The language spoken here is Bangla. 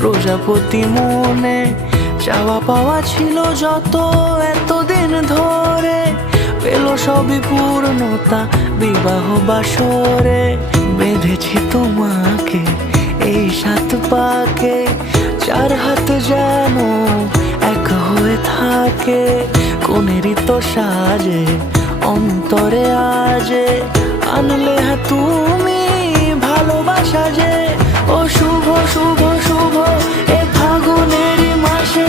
প্রজাপতি মনে চাওয়া পাওয়া ছিল যত এতদিন ধরে, পেল সবই পূর্ণতা বিবাহ বাসরে। বেঁধেছি তোমাকে এই 7 পাকে, 4 হাত যেন এক হয়ে থাকে। কোনেরই তো সাজে অন্তরে আজে আনলে তুমি ভালোবাসা যে। ও শুভ শুভ শুভ এ ফাগুনেরই মাসে